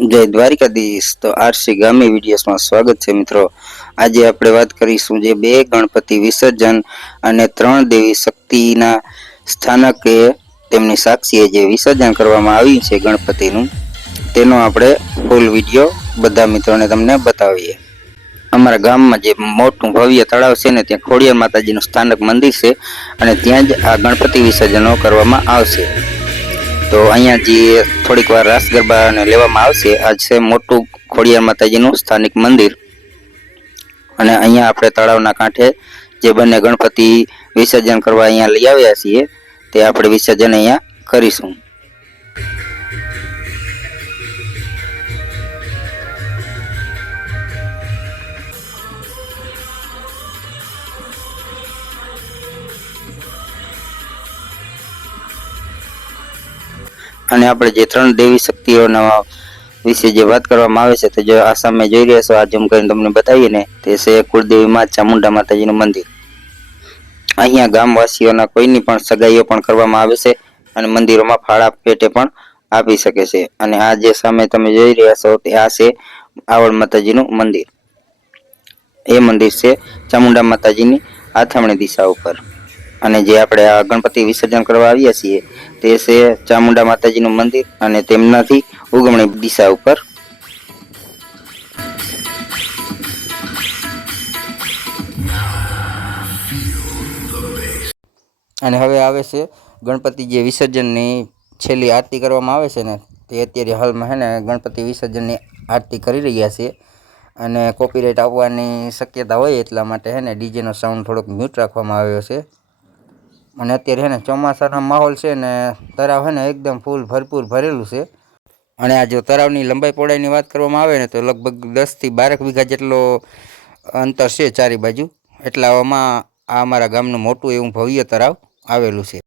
જય દ્વારિકાધીશ। તો આરસી ગામી વિડીયોસમાં સ્વાગત છે મિત્રો। આજે આપણે વાત કરીશું જે બે ગણપતિ વિસર્જન અને 3 દેવી શક્તિના સ્થાનકે તેમની સાક્ષીએ જે વિસર્જન કરવામાં આવ્યું છે ગણપતિનું, તેનો આપણે ફૂલ વિડીયો બધા મિત્રોને તમને બતાવીએ। અમારા ગામમાં જે મોટું ભવ્ય તળાવ છે ને, ત્યાં ખોડિયાર માતાજીનું સ્થાનક મંદિર છે અને ત્યાં જ આ ગણપતિ વિસર્જનો કરવામાં આવશે। તો અહીંયા જે થોડીક વાર રાસ ગરબાને લેવામાં આવશે। આ છે મોટું ખોડિયાર માતાજીનું સ્થાનિક મંદિર અને અહીંયા આપણે તળાવના કાંઠે જે બંને ગણપતિ વિસર્જન કરવા અહીંયા લઈ આવ્યા છીએ, તે આપણે વિસર્જન અહીંયા કરીશું। અને આપણે જે 3 દેવી શક્તિઓના વિશે જે વાત કરવામાં આવે છે, તો જો આ સામે જોઈ રહ્યા છો, આ ઝૂમ કરીને તમને બતાવીએ ને, તે છે કુળદેવી માં ચામુંડા માતાજીનું મંદિર। અહીંયા ગામવાસીઓના કોઈની પણ સગાઈઓ પણ કરવામાં આવે છે અને મંદિરોમાં ફાળા પેટે પણ આપી શકે છે। અને આ જે સામે તમે જોઈ રહ્યા છો, તે આ છે આવડ માતાજીનું મંદિર। એ મંદિર છે ચામુંડા માતાજીની આથમણી દિશા ઉપર। અને જે આપણે આ ગણપતિ વિસર્જન કરવા આવ્યા છીએ, તે છે ચામુંડા માતાજીનું મંદિર અને તેમનાથી ઉગમણી દિશા ઉપર। અને હવે આવે છે ગણપતિ જે વિસર્જનની છેલ્લી આરતી કરવામાં આવે છે ને, તે અત્યારે હાલમાં છે ને ગણપતિ વિસર્જનની આરતી કરી રહ્યા છે અને કોપીરાઇટ આવવાની શક્યતા હોય એટલા માટે છે ને ડીજેનો સાઉન્ડ થોડોક મ્યુટ રાખવામાં આવ્યો છે। અને અત્યારે છે ને ચોમાસાનો માહોલ છે ને, તળાવ છે ને એકદમ ફૂલ ભરપૂર ભરેલું છે। અને આ જો તળાવની લંબાઈ પહોળાઈની વાત કરવામાં આવે ને, તો લગભગ 10 થી 12 વીઘા જેટલો અંતર છે ચારે બાજુ। એટલામાં આ અમારા ગામનું મોટું એવું ભવ્ય તળાવ આવેલું છે।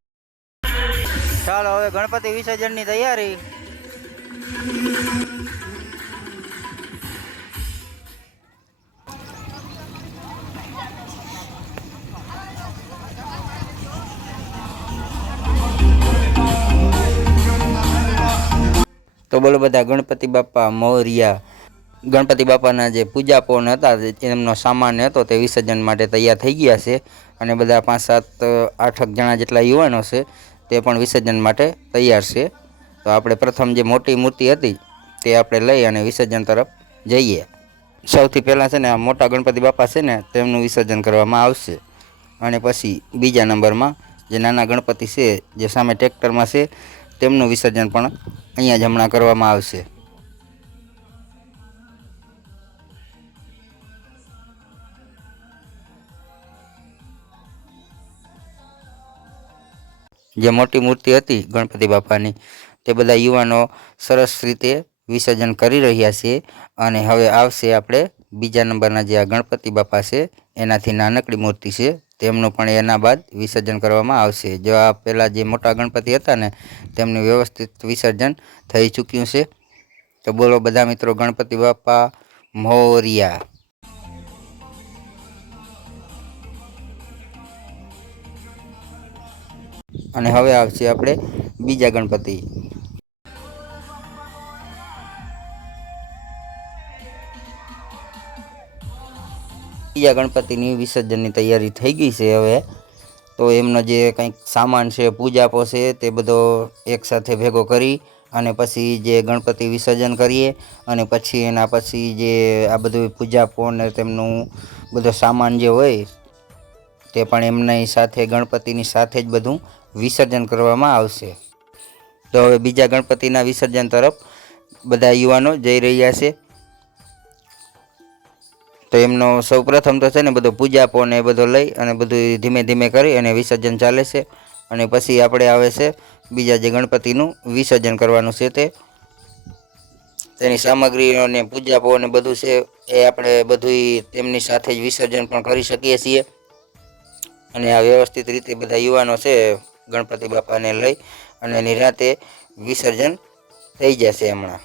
ચાલો હવે ગણપતિ વિસર્જનની તૈયારી। તો બોલો બધા ગણપતિ બાપા મોરિયા। ગણપતિ બાપાના જે પૂજાપોન હતા, એમનો સામાન હતો, તે વિસર્જન માટે તૈયાર થઈ ગયા છે અને બધા 5, 7, 8 જણા જેટલા યુવાનો છે, તે પણ વિસર્જન માટે તૈયાર છે। તો આપણે પ્રથમ જે મોટી મૂર્તિ હતી, તે આપણે લઈ અને વિસર્જન તરફ જઈએ। સૌથી પહેલાં છે ને આ મોટા ગણપતિ બાપા છે ને, તેમનું વિસર્જન કરવામાં આવશે અને પછી બીજા નંબરમાં જે નાના ગણપતિ છે, જે સામે ટ્રેક્ટરમાં છે, તેમનું વિસર્જન પણ અહીંયા જ હમણાં કરવામાં આવશે। જે મોટી મૂર્તિ હતી ગણપતિ બાપાની, તે બધા યુવાનો સરસ રીતે વિસર્જન કરી રહ્યા છે। અને હવે આવશે આપણે બીજા નંબરના જે આ ગણપતિ બાપા છે, એનાથી નાનકડી મૂર્તિ છે, તેમનું પણ એના બાદ વિસર્જન કરવામાં આવશે। જો આ પહેલાં જે મોટા ગણપતિ હતા ને, તેમનું વ્યવસ્થિત વિસર્જન થઈ ચૂક્યું છે। તો બોલો બધા મિત્રો ગણપતિ બાપા મોરિયા। અને હવે આવશે આપણે બીજા ગણપતિ। બીજા ગણપતિની વિસર્જનની તૈયારી થઈ ગઈ છે હવે। તો એમનો જે કંઈક સામાન છે, પૂજાપો છે, તે બધો એકસાથે ભેગો કરી અને પછી જે ગણપતિ વિસર્જન કરીએ અને પછી એના પછી જે આ બધું પૂજાપો ને તેમનું બધો સામાન જે હોય, તે પણ એમની સાથે ગણપતિની સાથે જ બધું વિસર્જન કરવામાં આવશે। તો હવે બીજા ગણપતિના વિસર્જન તરફ બધા યુવાનો જઈ રહ્યા છે। તો એમનો સૌ પ્રથમ તો છે ને બધો પૂજાપો ને એ બધો લઈ અને બધું ધીમે ધીમે કરી અને વિસર્જન ચાલે છે। અને પછી આપણે આવે છે બીજા જે ગણપતિનું વિસર્જન કરવાનું છે, તેની સામગ્રી અને પૂજાપો ને બધું છે, એ આપણે બધું તેમની સાથે જ વિસર્જન પણ કરી શકીએ છીએ। અને આ વ્યવસ્થિત રીતે બધા યુવાનો છે ગણપતિ બાપાને લઈ અને નિરાંતે વિસર્જન થઈ જશે હમણાં।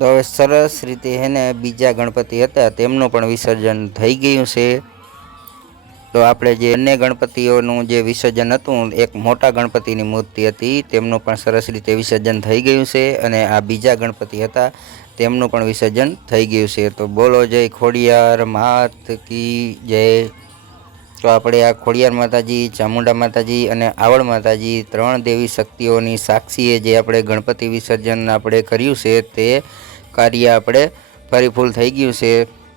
તો હવે સરસ રીતે હેને બીજા ગણપતિ હતા તેમનું પણ વિસર્જન થઈ ગયું છે। તો આપણે જે અન્ય ગણપતિઓનું જે વિસર્જન હતું, એક મોટા ગણપતિની મૂર્તિ હતી તેમનું પણ સરસ રીતે વિસર્જન થઈ ગયું છે અને આ બીજા ગણપતિ હતા તેમનું પણ વિસર્જન થઈ ગયું છે। તો બોલો જય ખોડિયાર માત કી જય। તો આપણે આ ખોડિયાર માતાજી, ચામુંડા માતાજી અને આવડ માતાજી ત્રણ દેવી શક્તિઓની સાક્ષીએ જે આપણે ગણપતિ વિસર્જન આપણે કર્યું છે તે કાર્ય આપણે ફરી ફૂલ થઈ ગયું છે।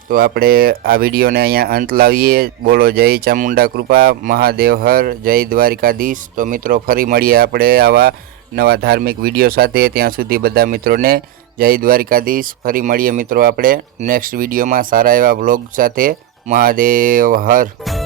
તો આપણે આ વિડીયોને અહીંયા અંત લાવીએ। બોલો જય ચામુંડા કૃપા, મહાદેવ હર, જય દ્વારિકાધીશ। તો મિત્રો ફરી મળીએ આપણે આવા નવા ધાર્મિક વિડીયો સાથે। ત્યાં સુધી બધા મિત્રોને જય દ્વારિકાધીશ। ફરી મળીએ મિત્રો આપણે નેક્સ્ટ વિડીયોમાં સારા એવા વ્લોગ સાથે। મહાદેવ હર।